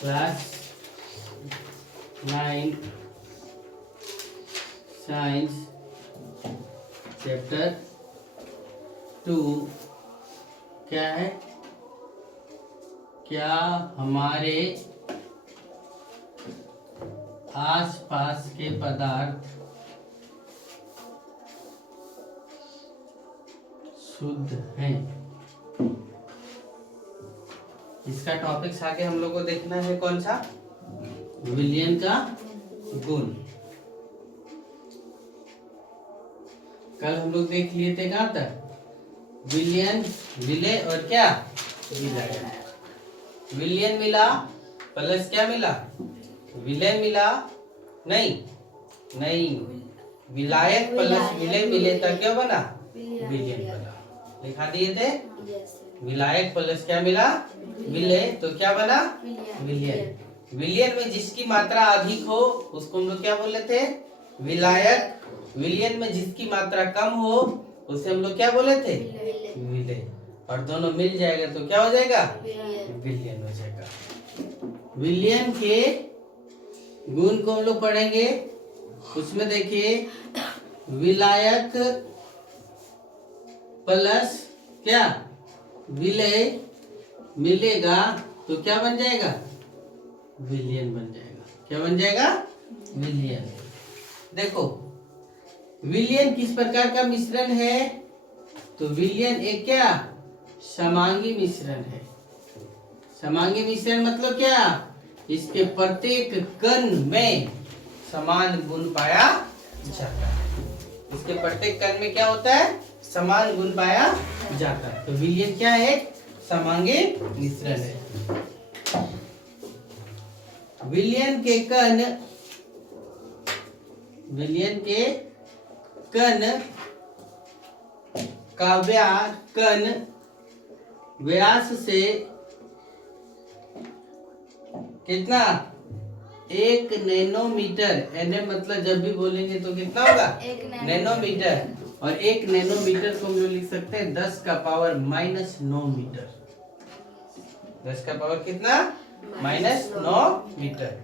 Class 9 science chapter 2 क्या है? क्या हमारे आसपास के पदार्थ शुद्ध हैं? इसका टॉपिक्स आगे हम लोग को देखना है कौन सा? विलियन का गुण। कल हम लोग देख लिए थे कहाँ तक? विलियन, विले और क्या? विलायक। विलियन मिला प्लस क्या मिला? विलय मिला नहीं विलायक प्लस विलय मिले तब क्या बना? विलियन बना। लिखा दिए थे विलायक प्लस क्या मिला? विलय, तो क्या बना? विलियन। विलियन में जिसकी मात्रा अधिक हो उसको हम लोग क्या बोले थे? विलायक। विलियन में जिसकी मात्रा कम हो उसे हम लोग क्या बोले थे? विलय। और दोनों मिल जाएगा तो क्या हो जाएगा? विलियन हो जाएगा। विलियन के गुण को हम लोग पढ़ेंगे। उसमें देखिए विलायक प्लस क्या? विलय मिलेगा तो क्या बन जाएगा? विलियन बन जाएगा। क्या बन जाएगा? विलियन। देखो विलियन किस प्रकार का मिश्रण है? तो विलियन एक क्या? समांगी मिश्रण है। समांगी मिश्रण मतलब क्या? इसके प्रत्येक कण में समान गुण पाया जाता है। इसके प्रत्येक कण में क्या होता है? समान गुण पाया जाता है। तो विलियन क्या है? समांगी मिश्रण है। विलियन के कण का व्यास से कितना? 1 नैनोमीटर। एनएम मतलब जब भी बोलेंगे तो कितना होगा? 1 नैनोमीटर। और 1 नैनोमीटर को हम लोग लिख सकते हैं 10 का पावर -9 मीटर। 10 का पावर कितना? -9 मीटर।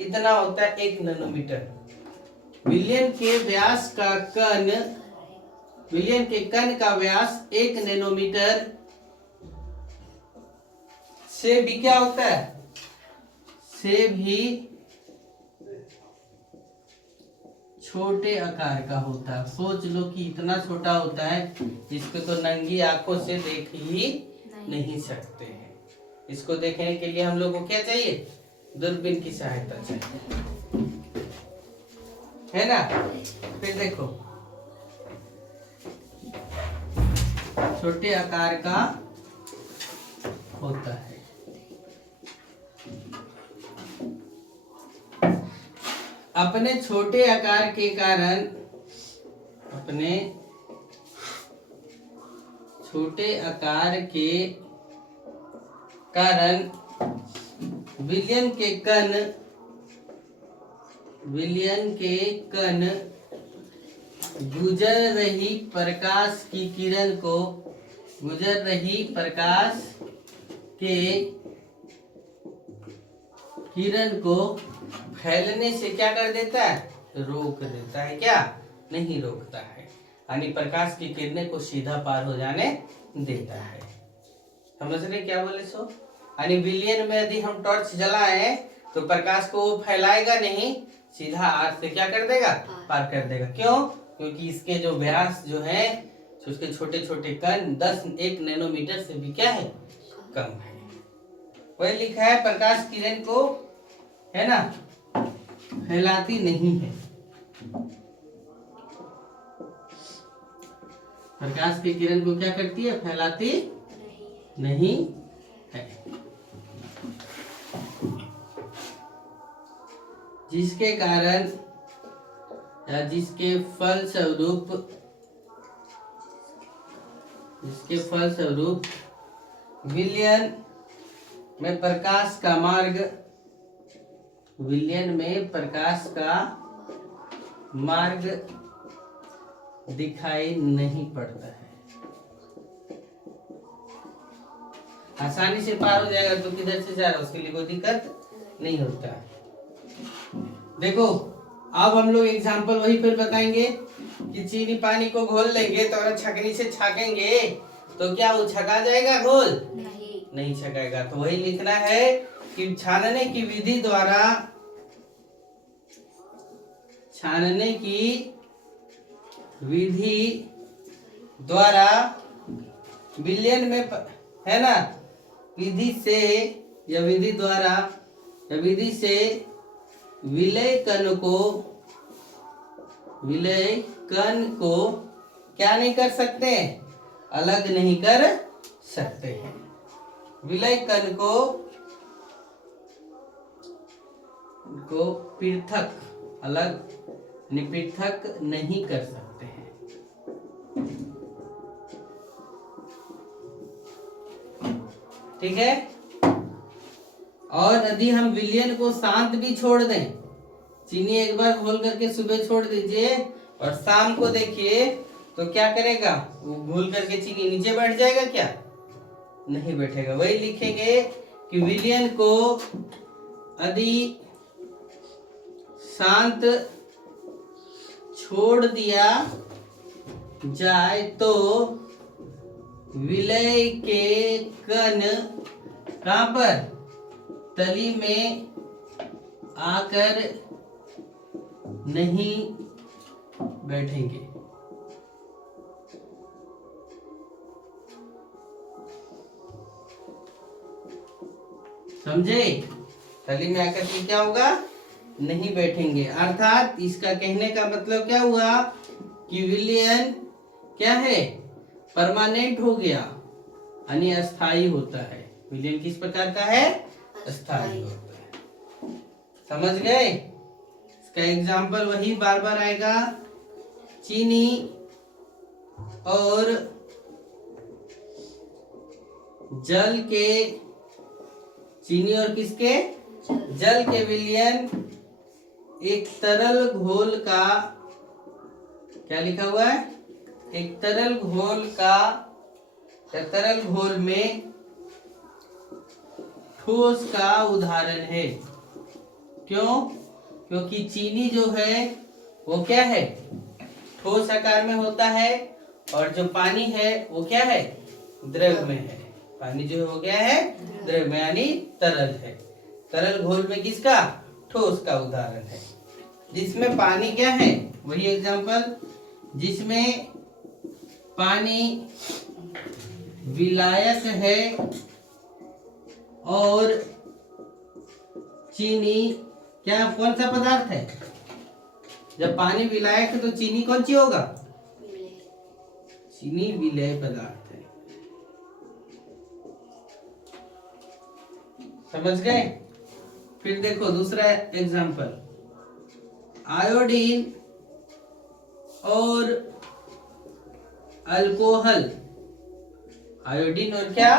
इतना होता है 1 नैनोमीटर। विलियन के कण का व्यास 1 नैनोमीटर से भी क्या होता है? से भी छोटे आकार का होता है। सोच लो कि इतना छोटा होता है, इसको तो नंगी आंखों से देख ही नहीं सकते हैं। इसको देखने के लिए हम लोग को क्या चाहिए? दूरबीन की सहायता चाहिए, है ना? फिर देखो छोटे आकार का होता है। अपने छोटे आकार के कारण विलियन के कण गुजर रही प्रकाश के किरण को फैलने से क्या कर देता है? रोक देता है। क्या? नहीं रोकता है। यानी प्रकाश की किरणें को सीधा पार हो जाने देता है। समझ रहे क्या बोले सो? यानी विलियन में यदि हम टॉर्च जलाएं तो प्रकाश को वो फैलाएगा नहीं, सीधा आग से क्या कर देगा? पार कर देगा। क्यों? क्योंकि इसके जो व्यास जो है उसके छोटे छोटे कण 1 नैनोमीटर से भी क्या है? कम है। वही लिखा है प्रकाश किरण को, है ना, फैलाती नहीं है। प्रकाश की किरण को क्या करती है? फैलाती नहीं है। जिसके कारण या जिसके फलस्वरूप विलियन में प्रकाश का मार्ग दिखाई नहीं पड़ता है। आसानी से पार हो जाएगा, तो किधर से जा रहा है उसके लिए कोई दिक्कत नहीं होता। देखो अब हम लोग एग्जाम्पल वही फिर बताएंगे कि चीनी पानी को घोल लेंगे तो अगर छकनी से छाकेंगे तो क्या वो छका जाएगा घोल? नहीं छकाएगा। तो वही लिखना है कि छानने की विधि द्वारा, छानने की विधि द्वारा विलयन में है ना, विधि से या विधि द्वारा या विधि से विलय कण को क्या नहीं कर सकते? अलग नहीं कर सकते हैं। विलय कण को पृथक, अलग पृथक नहीं कर सकते हैं। ठीक है। और यदि हम विलयन को शांत भी छोड़ दें, चीनी एक बार घोल करके सुबह छोड़ दीजिए और शाम को देखिए तो क्या करेगा? वो घोल करके चीनी नीचे बैठ जाएगा क्या? नहीं बैठेगा। वही लिखेंगे कि विलयन को यदि शांत छोड़ दिया जाए तो विलय के कण कहां पर? तली में आकर नहीं बैठेंगे। समझे? तली में आकर के क्या होगा? नहीं बैठेंगे। अर्थात इसका कहने का मतलब क्या हुआ कि विलयन क्या है? परमानेंट हो गया, यानी अस्थाई होता है। विलयन किस प्रकार का है? अस्थाई होता है। समझ गए? इसका एग्जाम्पल वही बार बार आएगा। चीनी और जल के, चीनी और किसके? जल के विलयन एक तरल घोल का, क्या लिखा हुआ है? एक तरल घोल का, तरल घोल में ठोस का उदाहरण है। क्यों? क्योंकि चीनी जो है वो क्या है? ठोस आकार में होता है, और जो पानी है वो क्या है? द्रव में है। पानी जो हो गया है द्रव में, यानी तरल है। तरल घोल में किसका? ठोस का उदाहरण है। जिसमें पानी क्या है? वही एग्जांपल, जिसमें पानी विलायक है और चीनी क्या, कौन सा पदार्थ है? जब पानी विलायक है तो चीनी कौन सी होगा? चीनी विलय पदार्थ है। समझ गए? फिर देखो दूसरा एग्जांपल, आयोडीन और अल्कोहल। आयोडीन और क्या?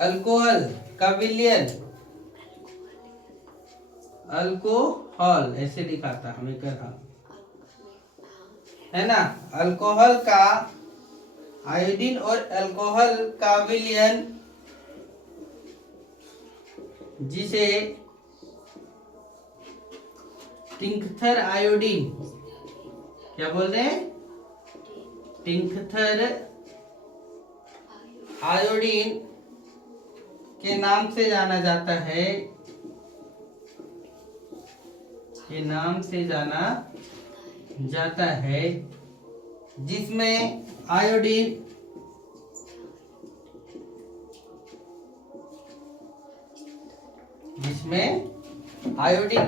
अल्कोहल का विलयन, अल्कोहल ऐसे लिखा था हमें कर रहा है ना। अल्कोहल का, आयोडीन और अल्कोहल का विलयन, जिसे टिंकथर आयोडीन, क्या बोल रहे हैं? टिंकथर आयोडीन के नाम से जाना जाता है, के नाम से जाना जाता है, जिसमें आयोडीन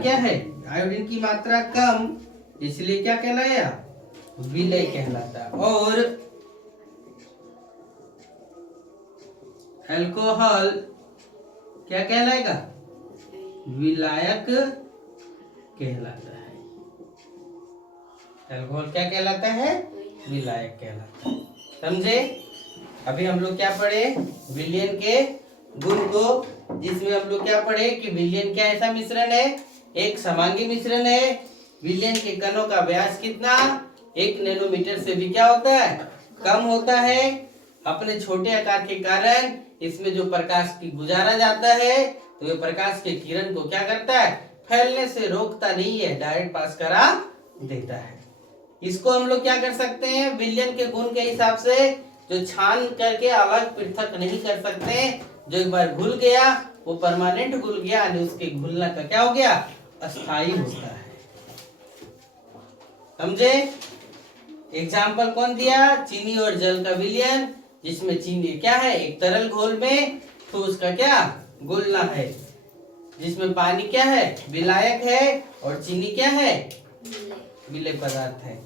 क्या है? आयोडीन की मात्रा कम, इसलिए क्या कहलाया? विलय कहलाता। और अल्कोहल क्या कहलाएगा? विलायक कहलाता है। अल्कोहल क्या कहलाता है? विलायक कहलाता है। समझे? अभी हम लोग क्या पढ़े? विलयन के गुण को, जिसमें हम लोग क्या पढ़े कि विलयन क्या ऐसा मिश्रण है? एक समांगी मिश्रण है। विलयन के कणों का व्यास कितना? 1 नैनोमीटर से भी क्या होता है? कम होता है। अपने छोटे आकार के कारण इसमें जो प्रकाश की गुजारा जाता है, तो ये प्रकाश के किरण को क्या करता है, फैलने से रोकता नहीं है, डायरेक्ट पास करा देता है। इसको हम लोग क्या कर सकते हैं, विलियन के गुण के हिसाब से जो छान करके अलग पृथक नहीं कर सकते, जो एक बार घुल गया वो परमानेंट घुल गया, यानी उसके घुलना का क्या हो गया, अस्थाई होता है। समझे? एग्जाम्पल कौन दिया, चीनी और जल का विलयन, जिसमें चीनी क्या है, एक तरल घोल में, तो उसका क्या घुलना है, जिसमें पानी क्या है, विलायक है, और चीनी क्या है, विलेय पदार्थ है।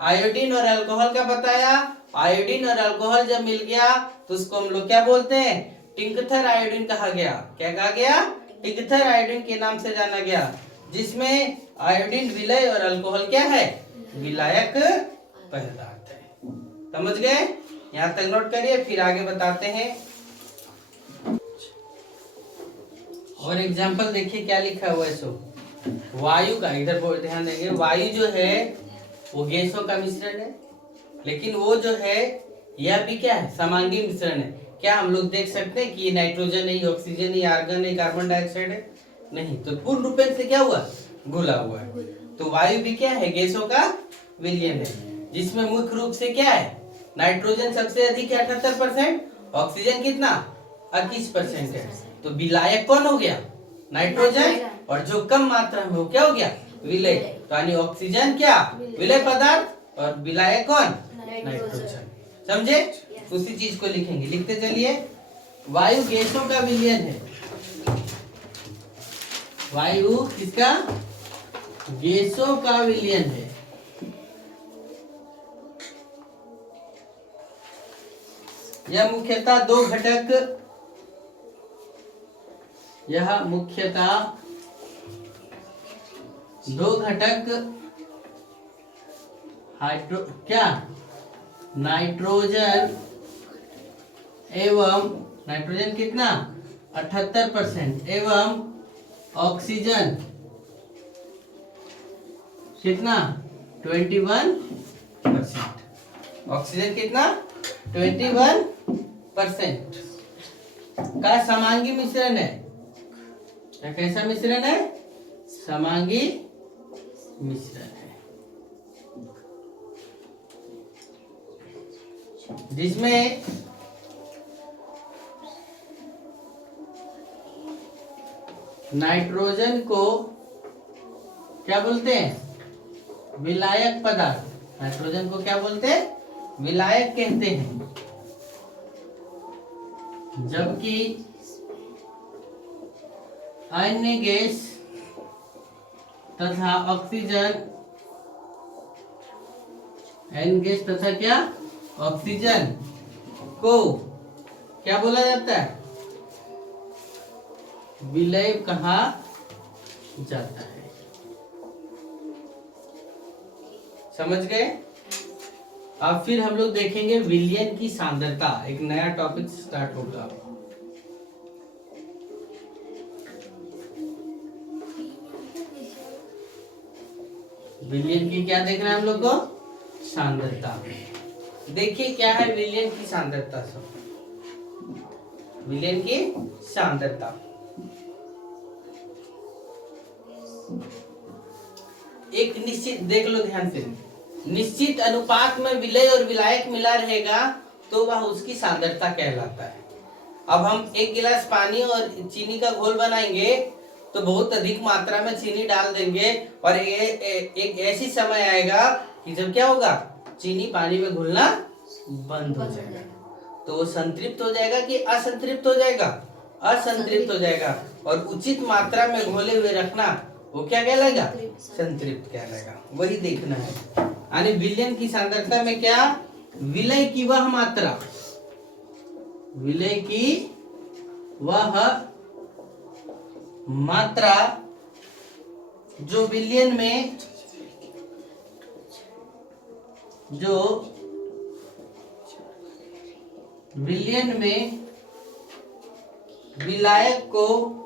आयोडीन और अल्कोहल का बताया, आयोडीन और अल्कोहल जब मिल गया तो उसको हम लोग क्या बोलते हैं, टिंकथर आयोडीन कहा गया। क्या कहा गया, टिंकथर आयोडीन के नाम से जाना गया, जिसमें आयोडीन विलय और अल्कोहल क्या है, विलायक पदार्थ है। समझ गए? यहाँ तक नोट करिए, फिर आगे बताते हैं। और एग्जाम्पल देखिए क्या लिखा हुआ है। सो वायु का, इधर ध्यान देंगे, वायु जो है वो गैसों का मिश्रण है, लेकिन वो जो है यह भी क्या है, समांगी मिश्रण है। क्या हम लोग देख सकते हैं कि ये नाइट्रोजन है, ऑक्सीजन है, आर्गन है, कार्बन डाइऑक्साइड है? नहीं, तो पूर्ण रूप से क्या हुआ, घुला हुआ है। तो वायु भी क्या है, गैसों का विलयन है, जिसमें मुख्य रूप से क्या है, नाइट्रोजन सबसे अधिक है 78%, ऑक्सीजन कितना 21% है। तो विलायक कौन हो गया, नाइट्रोजन, और जो कम मात्रा में हो क्या हो गया, विलय। तो यानी ऑक्सीजन क्या विलय पदार्थ, और विलायक कौन, नाइट्रोजन। समझे? उसी चीज को लिखेंगे, लिखते चलिए। वायु गैसों का विलयन है, वायु किसका, गैसों का विलयन है। यह मुख्यतः दो घटक, यह मुख्यतः दो घटक हाइड्रो क्या, नाइट्रोजन एवं, नाइट्रोजन कितना 78% एवं ऑक्सीजन कितना 21%। ऑक्सीजन कितना 21% का समांगी मिश्रण है। कैसा मिश्रण है, समांगी मिश्रण है, जिसमें नाइट्रोजन को क्या बोलते हैं, विलायक पदार्थ। नाइट्रोजन को क्या बोलते हैं, विलायक कहते हैं, जबकि अन्य गैस तथा ऑक्सीजन, एन गैस तथा क्या, ऑक्सीजन को क्या बोला जाता है, विलय कहा जाता है। समझ गए? अब फिर हम लोग देखेंगे विलयन की सांद्रता, एक नया टॉपिक स्टार्ट होगा। विलयन की क्या देखना है हम लोग को, सांद्रता। देखिए क्या है विलयन की सांद्रता। सब विलयन की सांद्रता, एक निश्चित, देख लो ध्यान से, निश्चित अनुपात में विलय और विलायक मिला रहेगा तो वह उसकी सांद्रता कहलाता है। अब हम एक गिलास पानी और चीनी का घोल बनाएंगे तो बहुत अधिक मात्रा में चीनी डाल देंगे, और एक ऐसी समय आएगा कि जब क्या होगा, चीनी पानी में घुलना बंद हो जाएगा। तो वो संतृप्त हो जाएगा कि असंतृप्त हो जाएगा, असंतृप्त हो जाएगा, और उचित मात्रा में घोले हुए रखना वो क्या कहलाएगा, संतृप्त कहलाएगा। वही देखना है। यानी विलयन की सांद्रता में क्या, विलय की वह मात्रा, विलय की वह मात्रा जो विलयन में, जो विलयन में विलायक को,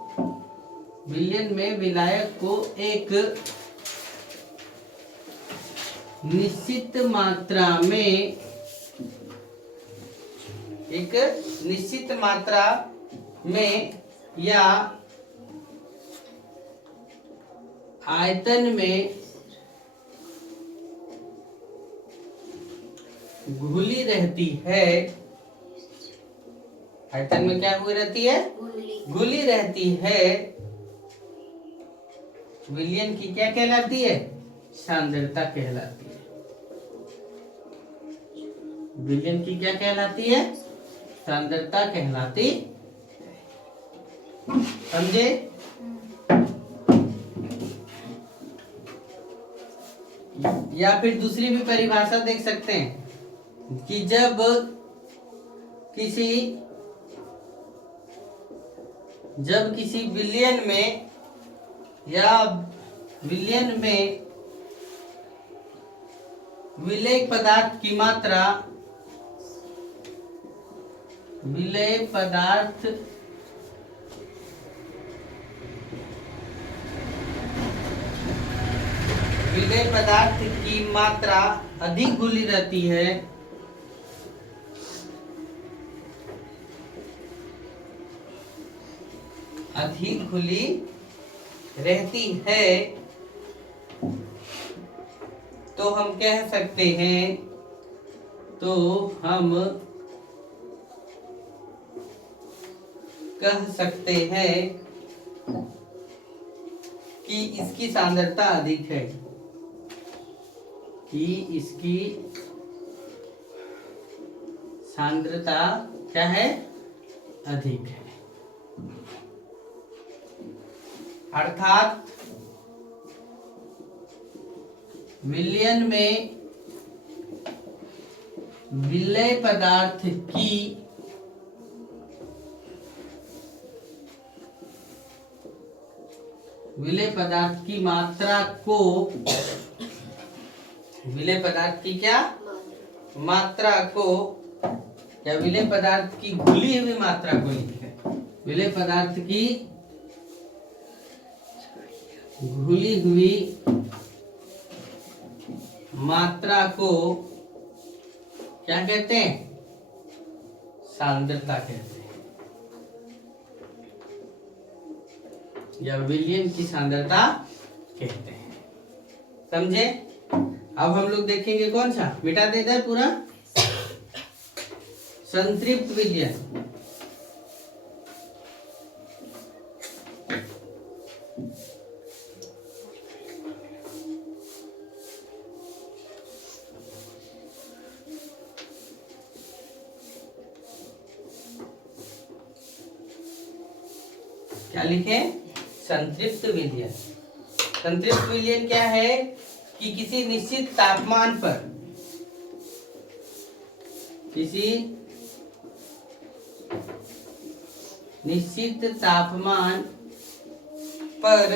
विलयन में विलायक को एक निश्चित मात्रा में एक निश्चित मात्रा में या आयतन में घुली रहती है। आयतन में क्या हुई रहती है? घुली रहती है। विलयन की क्या कहलाती है? सांद्रता कहलाती है। विलयन की क्या कहलाती है? सांद्रता कहलाती है। समझे? या फिर दूसरी भी परिभाषा देख सकते हैं कि जब किसी विलयन में या विलयन में विलेय पदार्थ की मात्रा विलेय पदार्थ की मात्रा अधिक घुली रहती है, अधिक घुली रहती है, तो हम कह सकते हैं कि इसकी सांद्रता अधिक है, कि इसकी सांद्रता क्या है? अधिक है। अर्थात विलयन में विलेय पदार्थ की मात्रा को, विलेय पदार्थ की क्या मात्रा को, या विलेय पदार्थ की घुली हुई मात्रा को लिखें। विलेय पदार्थ की घुली हुई मात्रा को क्या कहते हैं? सांद्रता कहते हैं, या विलयन की सांद्रता कहते हैं। समझे? अब हम लोग देखेंगे कौन सा, मिटा दे इधर पूरा, संतृप्त विलयन। क्या लिखे? संतृप्त विलयन। संतृप्त विलयन क्या है कि किसी निश्चित तापमान पर, किसी निश्चित तापमान पर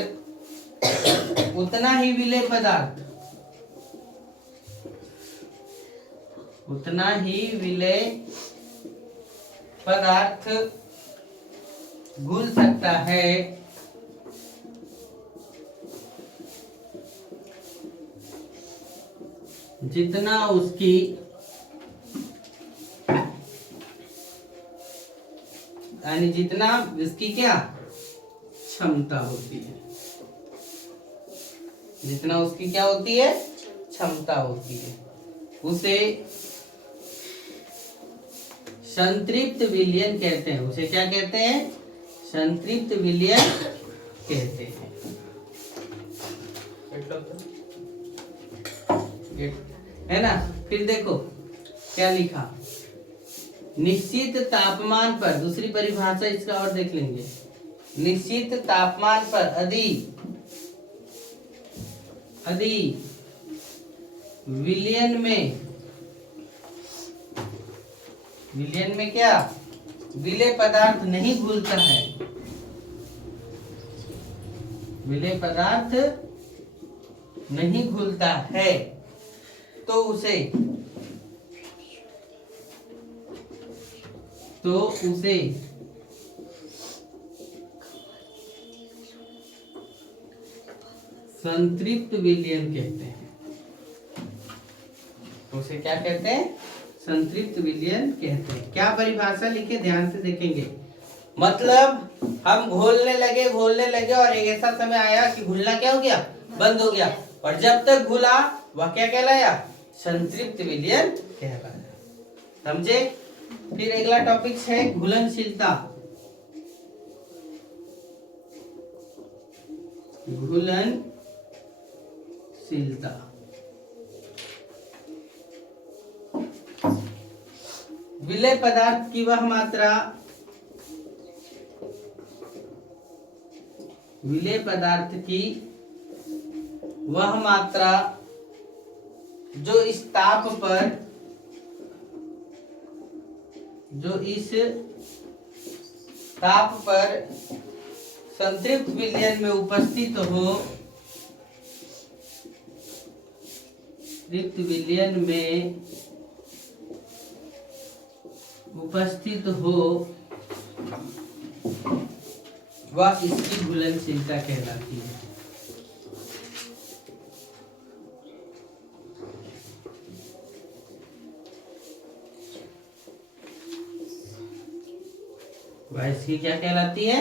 उतना ही विलेय पदार्थ, उतना ही विलेय पदार्थ घुल सकता है जितना उसकी यानी जितना इसकी क्या क्षमता होती है, जितना उसकी क्या होती है? क्षमता होती है, उसे संतृप्त विलयन कहते हैं। उसे क्या कहते हैं? संतृप्त विलयन कहते हैं। है ना? फिर देखो क्या लिखा, निश्चित तापमान पर, दूसरी परिभाषा इसका और देख लेंगे। निश्चित तापमान पर यदि विलयन में क्या विलेय पदार्थ नहीं घुलता है, विलेय पदार्थ नहीं घुलता है, तो उसे संतृप्त विलयन कहते हैं। तो उसे क्या कहते हैं? संतृप्त विलयन कहते हैं। क्या परिभाषा लिखे, ध्यान से देखेंगे। मतलब हम घोलने लगे और एक ऐसा समय आया कि घुलना क्या हो गया, बंद हो गया, और जब तक घुला वह क्या कहलाया, संतृप्त विलयन कहलाया। समझे। फिर अगला टॉपिक है घुलनशीलता। घुलनशीलता विलेय पदार्थ की वह मात्रा, विलेय पदार्थ की वह मात्रा जो इस ताप पर संतृप्त विलयन में उपस्थित हो, संतृप्त विलयन में उपस्थित हो, वह इसकी घुलनशीलता कहलाती है। वह इसकी क्या कहलाती है,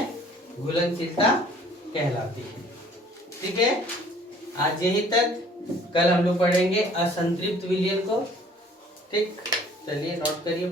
घुलनशीलता कहलाती है। ठीक है, आज यही तक। कल हम लोग पढ़ेंगे असंतृप्त विलयन को। ठीक, चलिए नोट करिए।